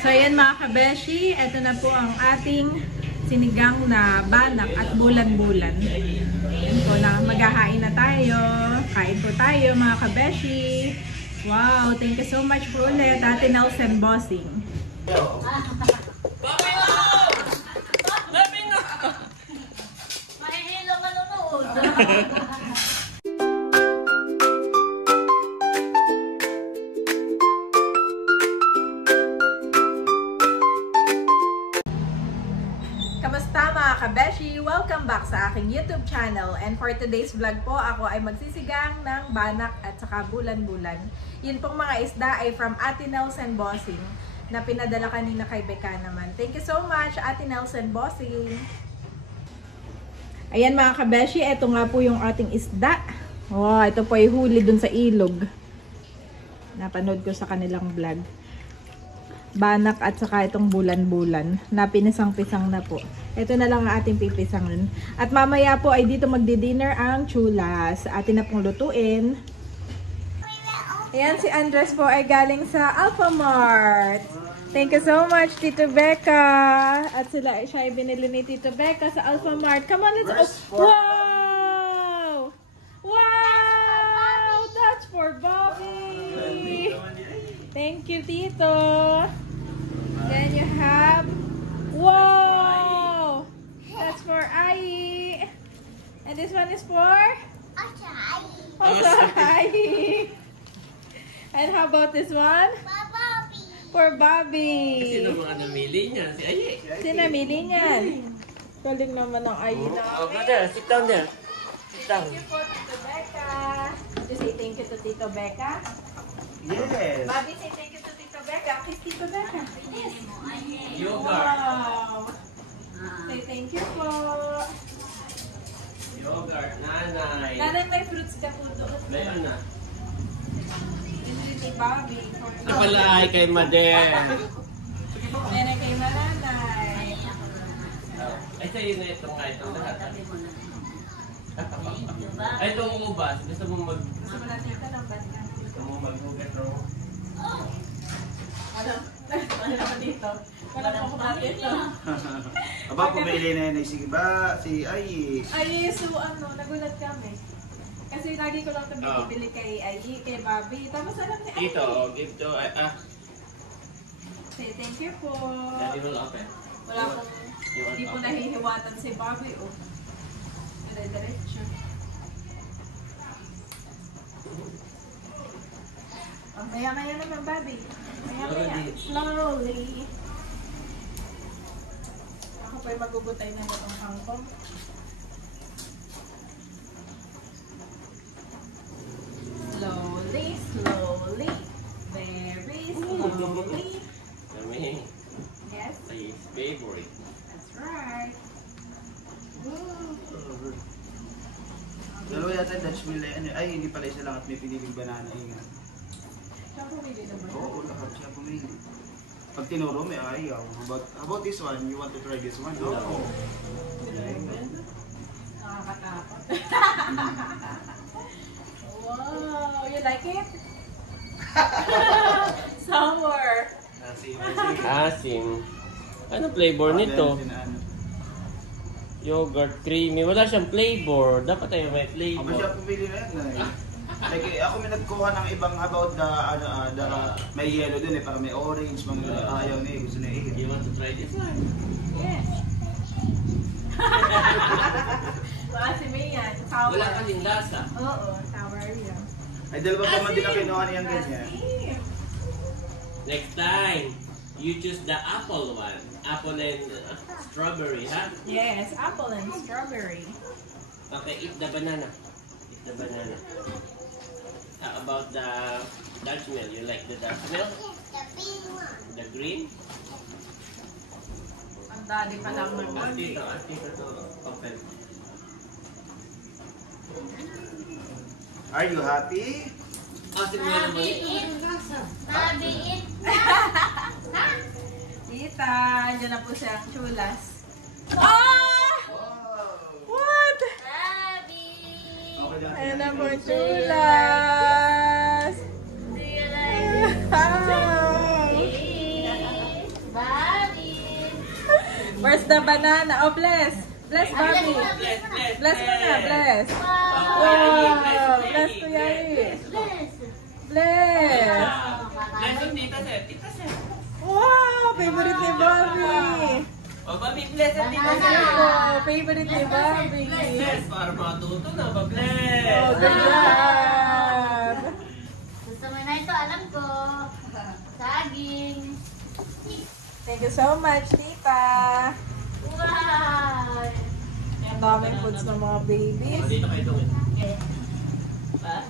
So ayan mga kabeshi, ito na po ang ating sinigang na banak at bulan-bulan. Ayan po na, maghahain na tayo. Kain po tayo mga kabeshi. Wow, thank you so much po ulit, Ate Nelson Bossing. Mahihilo manunood. Kamusta mga kabeshi? Welcome back sa aking YouTube channel. And for today's vlog po, ako ay magsisigang ng banak at saka bulan-bulan. Yun pong mga isda ay from Ate Nelson Bossing na pinadala kanina kay Becca naman. Thank you so much, Ate Nelson Bossing. Ayan mga kabeshi, ito nga po yung ating isda. Oh, ito po ay huli dun sa ilog. Napanood ko sa kanilang vlog. Banak at saka itong bulan-bulan na pinisang-pisang na po. Ito na lang ang ating pipisangin. At mamaya po ay dito magdi-dinner ang chulas. Atin na pong lutuin. Ayan, si Andres po ay galing sa Alphamart. Thank you so much, Tito Becca. At siya ay binili ni Tito Becca sa Alphamart. Come on, let's... Wow! Wow! That's for Bobby! Thank you, Tito. Then you have... Wow! That's for Ai. And this one is for... Also Ai. And how about this one? For Bobby. Sino mga namili niya? Si Aye. Sino namili niyan? Galing naman ng Ai namin. Oh, brother, sit down there. Sit down. Thank you po, Tito Becca. You say thank you to Tito Becca? Yes. Bobby, say thank you to Tito Becca. Kiss Tito Becca. Yes. Yogurt. Wow. Say thank you po. Yogurt, nanay. Nanay, may fruits ka po doon. Meron na. Hindi ni Bobby. Ito pala ay kay Mader. Nanay kay Malanay. Ay, sa'yo na itong kahit ang lahat. Ay, itong umubas. Gusto mo mag... Namalating ka ng banda. Gusto mo maghugat o... Ano naman dito? Wala po ko dito. Aba, pumili na yun. Sige ba? Si Ai. Ay, so ano, nagulat kami. Kasi lagi ko lang ito binibili kay Ai, kay Bobby. Tapos alam ni Ai. Ito, give to... Say thank you po. Daddy will open. Wala pong, hindi po nahihiwatan si Bobby, oh. Dire-diretso. Maya-maya naman, Bobby. Maya-maya. Slowly. Ako pa'y magugutay na itong hangkong. Slowly, slowly. Very slowly. Kami. Yes, Ay, favorite. that's right. Dalawa yata yung Dutch mill na ay, hindi pala isa lang at may piniling banana yun. Siya pumili na ba? Oo, lahat siya pumili. Pag tinuro, may ayaw. How about this one? You want to try this one? Oo. Nakakatakot. Wow, you like it? Sour. Asim. Ano flavor nito? Yogurt, creamy. Wala siyang flavor. Dapat tayo may Ako flavor. siya pumili na yan. Like, ako may nagkuha ng ibang about the may yellow dun para may orange, mga ayaw niya, gusto niya You want to try this one? Yes. Maasim yan. Sour. Wala kasing lasa. Oo, sour yan. Ay, dalawa pa man din na kinuha niyang ganyan. Next time, you choose the apple one. Apple and strawberry, ha? Yes, apple and strawberry. Okay, eat the banana. Eat the banana. About the Dutch mill, you like the Dutch mill? The green? Ang dali pa lang ng body. Ask Tito to open. Are you happy? Ask mo naman. Tita, dyan na po siya ang chulas. Ah! What? Ayan na po ang chulas. Do you like Wow! Where's the banana? Oh, bless. Bless, Bobby. Bless mo na, bless. Wow. Bless to Yai. Bless. Bless yung tita Seth. Tita Seth. Wow, favorite ni Bobby. Oh, Bobby, bless yung tita Seth. Oh, favorite ni Bobby. Bless, para matuto na ba, bless? Oh, good job. Gusto mo na ito, alam ko. Saging. Thank you so much, tita. Wow! Ang daming foods ng mga babies. Dito kayo doon.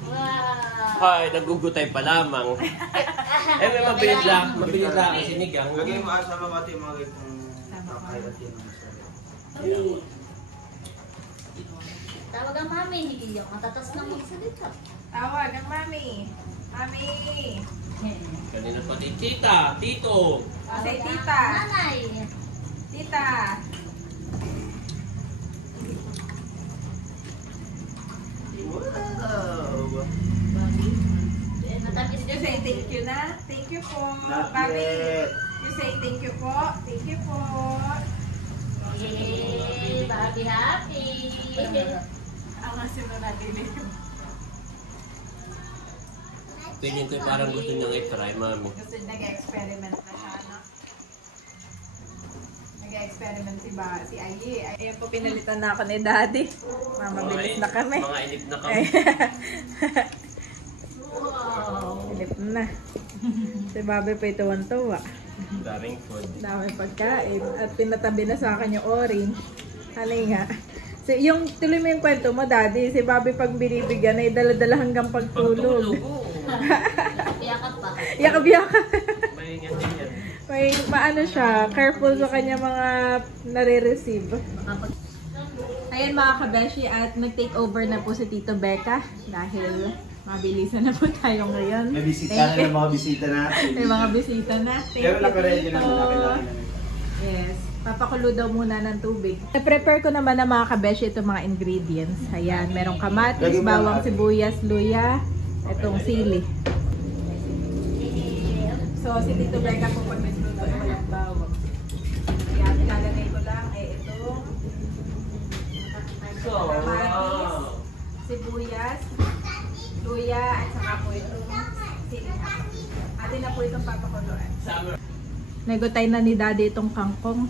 Wow! Ay, nagugutay pa lamang. May mabilis lang ang sinigang. Lagay mo asa mga ati mga itong takay at yun ang masarap. Tawag ang mami, hindi yung matatas na magsalita. Tawag ang mami. Mami. Kanina pati tita, tito. Say tita. Nanay! Tita. Wow! Matamis You say thank you na. Thank you po. Not Bobby. yet. You say thank you po. Thank you po. Yay! Happy, happy! Ang asin na natin. Tingin ko parang gusto niyang i-try, mami. Gusto nag-experiment na siya, no? Nag-experiment si Aye. Ayan po, pinalitan na ako ni Daddy. Mamabilis na kami. Mga inip na kami. Wow! Pilip na. Si Bobby pa ituwan-tuwa. Daming food. Dami pagkain. At pinatabi na sa akin yung orange. Halay nga. So, yung tuloy mo yung kwento mo, Daddy. Si Bobby pag binibigyan ay dala-dala hanggang pagtulog. Oo. Yakap pa. Yakap-yakap. Maingat din yan. May maano siya, careful sa kanya mga nare-receive. Makapag... Ayan mga kabeshi, at nag-take over na po si Tito Becca dahil mabilisan na po tayo ngayon. May bisita na ng mga bisita natin. May mga bisita na. Thank Pero you, nakaready Tito. naman namin. Yes. Papakulo daw muna ng tubig. Na-prepare ko naman na mga kabeshi itong mga ingredients. Ayan, merong kamatis, Lagi mo bawang na- sibuyas, luya, itong sili. So, si Tito Becca po pag nagluto ay walang bawang. Kaya nilalagay ko lang ay itong So, kamatis, sibuyas, luya, at saka po itong sili. Atin na po itong papakuluan. summer. Nagutay na ni Daddy itong kangkong.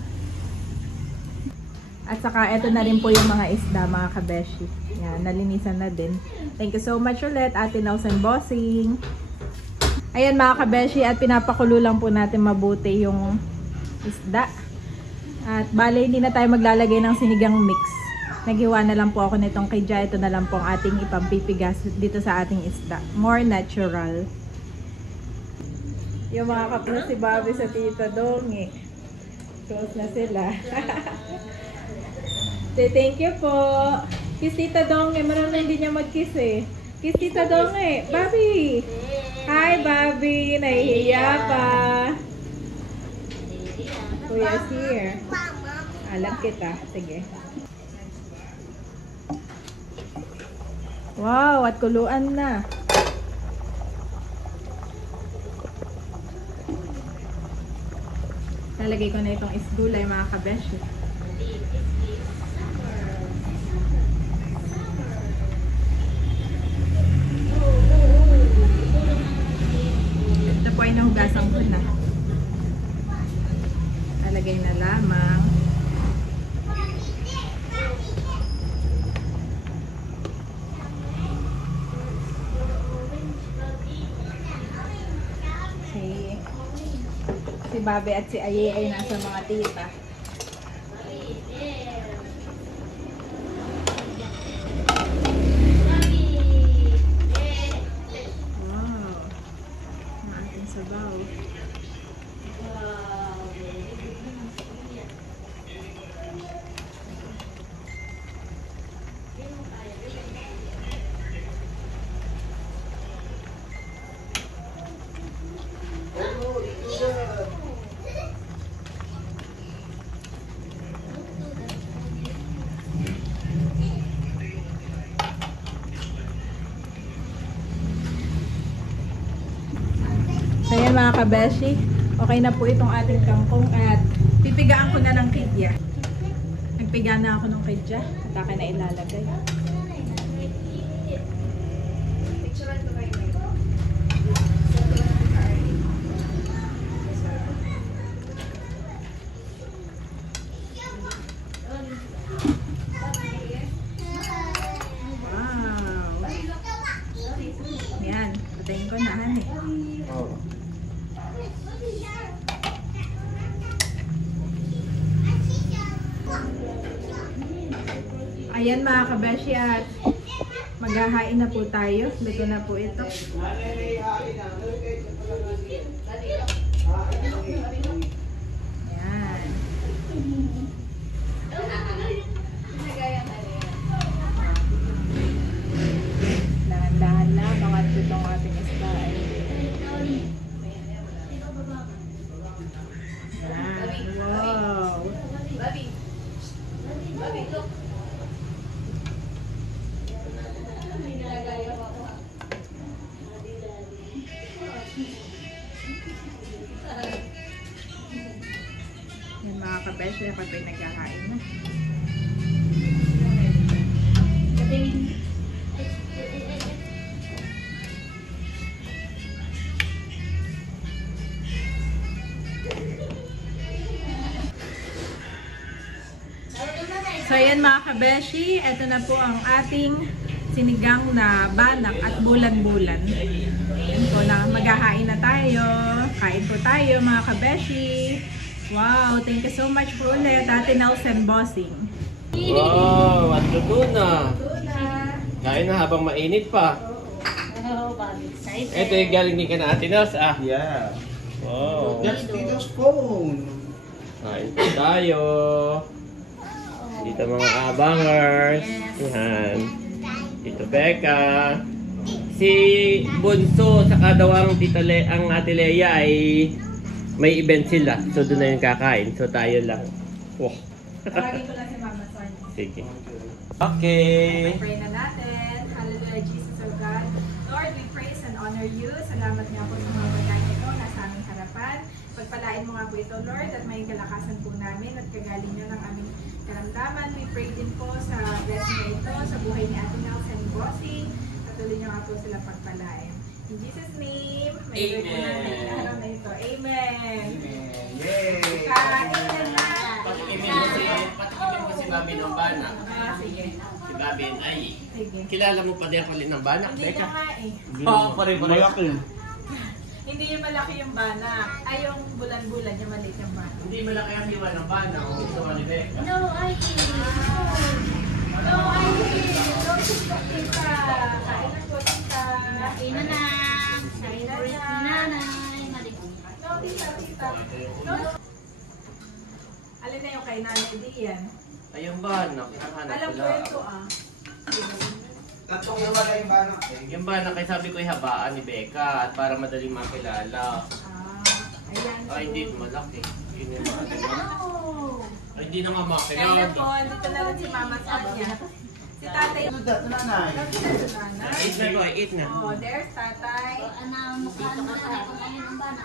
At saka ito na rin po yung mga isda, mga kabeshi. Yan, nalinisan na din. Thank you so much ulit, Ate Nelson Bossing. Ayan mga kabeshi, at pinapakulo lang po natin mabuti yung isda. At bale, hindi na tayo maglalagay ng sinigang mix. Naghiwa na lang po ako nitong kay Jai. Ito na lang po ang ating ipampipigas dito sa ating isda. More natural. Yung mga kapna si Bobby sa Tita Dongi. Close na sila. Say thank you po. Kiss Tita Dongi. Marami hindi niya mag-kiss eh. Kiss Tita Dongi. Bobby! Hi Bobby! Nahihiya pa. Kuya's here. Alam kita. Sige. Wow! At kuluan na. Lalagay ko na itong isgulay mga kabeshi. Ito po ay nahugasan ko na. Lalagay na lamang. Si Bobby at si Aye ay nasa mga tita. Wow. Ang ating sabaw. So yan mga kabeshi, Okay na po itong ating kangkong at pipigaan ko na ng kidya. Nagpiga na ako ng kidya at akin na ilalagay. Wow! Yan, patayin ko na han eh. Oh. Ayan mga kabeshi at maghahain na po tayo. Luto na po ito. Ayan. Dahan-dahan na mga tutong ating isda ay. Ayan. Wow. Yan mga kabeshi, kapag may naghahain na. So ayan mga kabeshi, ito na po ang ating sinigang na banak at bulan-bulan. Ayan po na, maghahain na tayo. Kain po tayo mga kabeshi. Wow, thank you so much po ulit, Ate Nelson Bossing. Wow, at luto na. Kain na habang mainit pa. Oh, Bobby. Excited. Ito yung galing ni ka na Ate Nels. Ah. Yeah. Wow. That's Tito's phone. Kain po tayo. Dito mga abangers. Yan. Tito Becca. Si Bunso saka daw ang ang Ate Lea ay may event sila. So doon na yung kakain. So tayo lang. Wow. Tawagin ko lang si Mama Sonia. Sige. Okay. Pray na natin. Hallelujah, Jesus our God. Lord, we praise and honor you. Salamat nga po sa mga pagkain ito na sa aming harapan. Pagpalain mo nga po ito, Lord, at may kalakasan po namin at kagalingan ng aming karamdaman. We pray din po sa blessing na ito, sa buhay ni Ate Nelson Bossing. Patuloy niyo nga po sila pagpalain. In Jesus' name, may po natin na araw na ito. Amen. Yay! Kain na! Patikimin mo si Bobby ng banak. Ah, sige. Si Bobby ay Sige. kilala mo pa din ako ng banak, Hindi Becca? na nga eh. Oo, pare-pare. Malaki. Hindi yung malaki yung banak. Ay, yung bulan-bulan, yung maliit yung banak. Hindi malaki ang hiwa ng banak. Kung gusto mo ni Becca. No, I think. No, I did. No, tita. Kain na po, tita. Kain na na. Favorite ni nanay. No, tita. No. Alin na yung kay Nanay Dian? Ay, yung banak. Hinahanap Alam ko ko lang. ito ah. Tatlong nawala yung banak eh. Yung banak ay sabi ko habaan ni Becca at para madaling makilala. Ayan. Ay, hindi malaki. Yun yung mga diba? Oh. Ay, hindi na nga Kaya makilala. po, dito na rin si Mama Sonia. Si tatay. Ano daw, nanay? Eat na ko, eat na. Oh, there's tatay. Ano, mukha na sa ayun ang bana.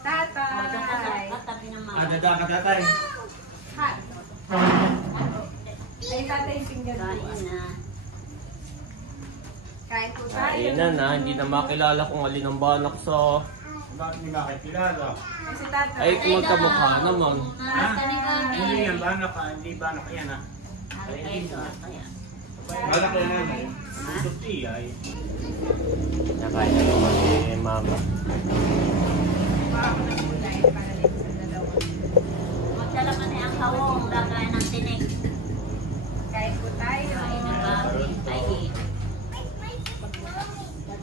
Tatay. Katabi ng Ah, mga. dada ka tatay. Hot. Ay, tatay yung pinggan po. Kain na. Kain po tayo. Ayun na, hindi na makilala kung alin ang banak sa... Bakit hindi makikilala? Si tatay. Ay, kung magkamukha naman. Nasa ni Bobby. Hindi yan, banak ka. Hindi banak yan ha. Ay, ito. Kaya. Banak yan nanay. Gusto ay. Nakain na naman si Mama. Baka ako ng gulay para dito sa dalawa. Magdala ka na ang hawong. Lagay ng tinik. Kain po tayo. Kain na Bobby. Ay,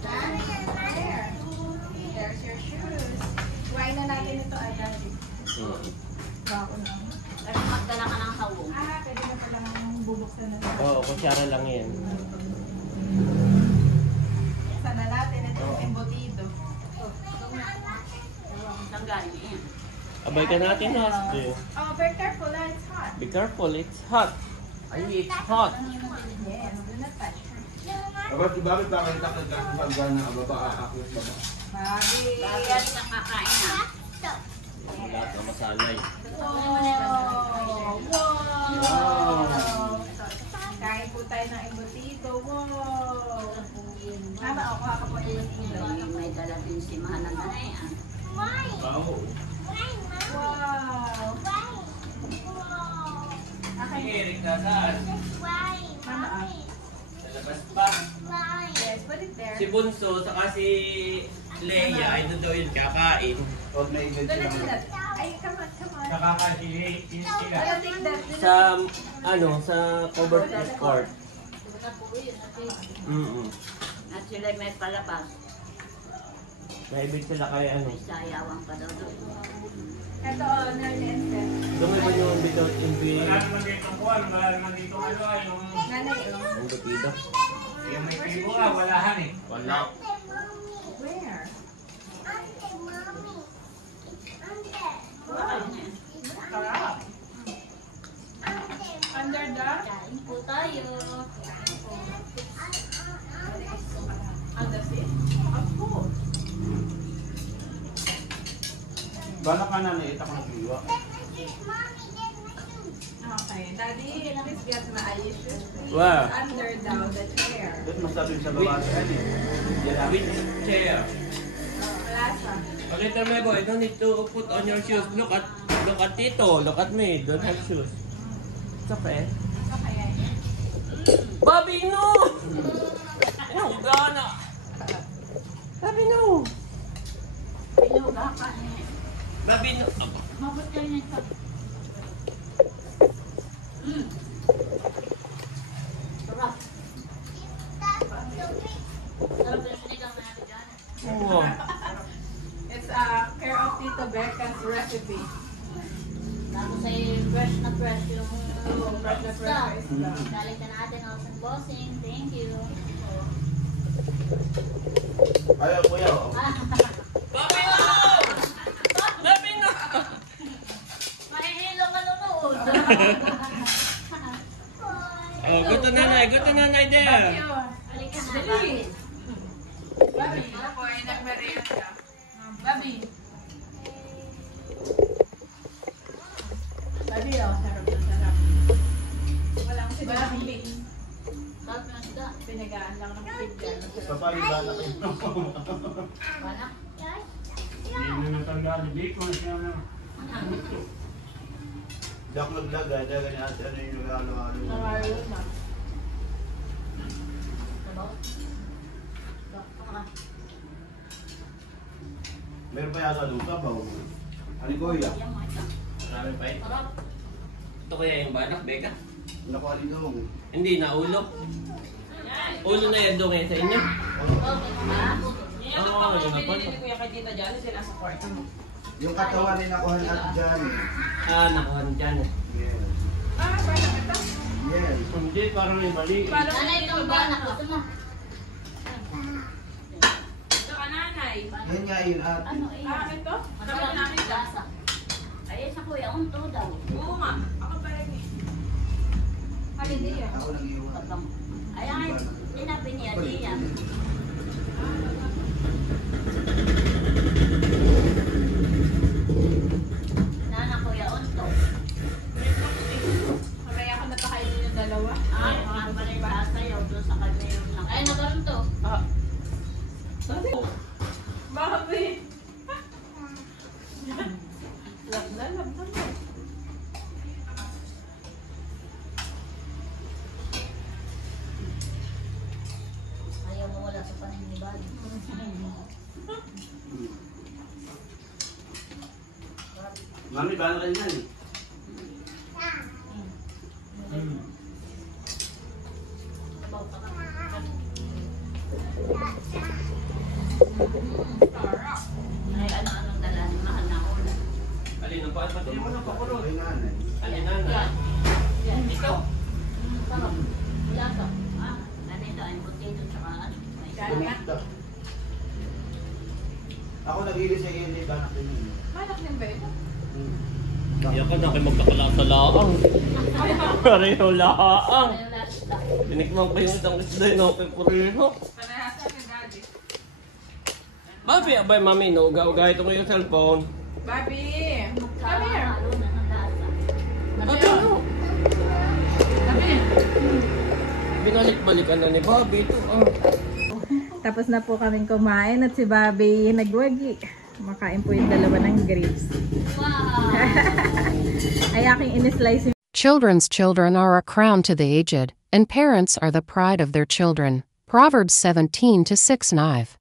There. There's your shoes. Kuhain na natin ito agad. Bako na. pero magdala ka ng hawong. Ah, pwede na palang bubuksan na. Oo, kusyara lang yan. Sana natin itong embutido. Saan galing yan? Abay ka natin, Husky. Oh, very careful ah, it's hot. Be careful, it's hot. Ay, it's hot. Yes, do not touch her. Bakit bakit nakagana ang baba aakit baba? Magi. Galing ka kakain na. Lahat na masanay. Wow! Wow! Kain po tayo ng embutido. Wow! Mama, ako po yung embutido. May dala din si Manang na yan. Wow. Wow! Si Eric na saan? Mama, Sa labas pa. yes, put it there. Si Bunso, saka si Leia, ay doon daw yun kakain. Huwag na event Don't sila. do that. Ay, come on, come on. Nakakakilig sila. I'll take that. Sa, sa covered court. Wala po yun. At sila may palabas. Naibig sila kay May sayawan pa daw doon. Ito, Nerdy and Steph. Dumi ba yung without invite? Wala naman dito kuwan, wala naman dito ano, yung Nanay, Ang butido. may tribo nga, walahan eh. Wala. where? Sarap. Under the? Kain po tayo. Under the? Of course. Bala ka na itak ng kiwa. Okay, Daddy, please get my ayush. Wow. Under daw the chair. Doon masabi sa baba sa ano eh. Yan lang. With chair. Wala siya. Pakita mo, boy, don't need to put on your shoes. Look at Tito. Look at me. Don't have shoes. It's okay. Okay. Bobby, no! No, gana. Bobby, no. Pinuga ka eh. Bobby, no. Mabot kayo nito. Sarap. Sarap yung sinigang na natin dyan. Oh. It's care of Tito Becca's recipe. Tapos ay fresh na fresh yung Fresh na fresh isda. galing na natin ang bossing. Thank you. Ayaw kuya. Oh. Bobby, no! Bobby, no! Mahihilo ka nunood. Oh, go to nanay there. Halika na. Dali. Babi, ako ay nagmerienda. Babi. Babi, oh, sarap na sarap. Walang sinabi. Sarap na isda. Pinagaan lang ng pigyan. Papalitan na kayo. Banak. Hindi na natandaan, hindi ko na siya na. Di ako naglagay, dahil ganyan ate ano yung nagalo-halo. Nakarayo na. Sabaw. Meron pa yata doon sa baw. Ano kuya? Yan mo ito. Marami pa ito. Sarap. Ito kaya yung banak, Becca? Naku, ano doon? Hindi, naulo. Ulo na yan doon sa inyo. Oo, yun na po. Kuya kay Tita Jolly, sila sa kwarto mo. Yung katawan ni nakuha natin dyan. Ah, nakuha dyan. Yes. Ah, pwede ito. Yes. Hindi, parang may mali. Parang Nanay, itong banak. Gusto mo? ito ka nanay. Yan nga yun ate. Ano eh? Ah, ito? Masarap na ang lasa. Ay, sa kuya, unto daw. Oo nga. Ako pa rin eh. Ah, hindi yan. Ako lang iwan. Patang. Ay, ay, tinabi niya, diyan. Nana, kuya, unto. Mamaya ako napakainin yung dalawa. Ay, mga pala yung sasayaw doon sa kanya yung lang. Ay, nagkaroon to. Ah. Babi. Lab na mo. Ayaw mo wala sa paningin ni Bali. Mami, paano kayo yan? Sabaw pa ka. Ay, ano-anong dala. Mahal na ulan. Alin ang paat? Pati mo na pakulot. Ay nga na. Alin na. Yan. Ito. Sarap. Wala ka. Ah, ganito. Ay, potato tsaka ano. May Kaya. Ako nag-ilis sa iyo, hindi banak din yun. Malak din ba ito? Iyak ka na kayo magkakalasa laang. Pareho laang. Ayaw last na. Tinikman pa yung isang isda yun. Okay, pareho. Panahasa ni Daddy. Babi, abay mami, no? Uga-uga ito mo yung cellphone. Bobby! Magkahalo na ng lasa. Bobby, ano? Bobby! Binalik-balikan na ni Bobby ito. Tapos na po kaming kumain at si Bobby nagwagi. Makain po yung dalawa ng grapes. Wow! Ay aking in-slice yung Children's children are a crown to the aged, and parents are the pride of their children. Proverbs 17:6-9.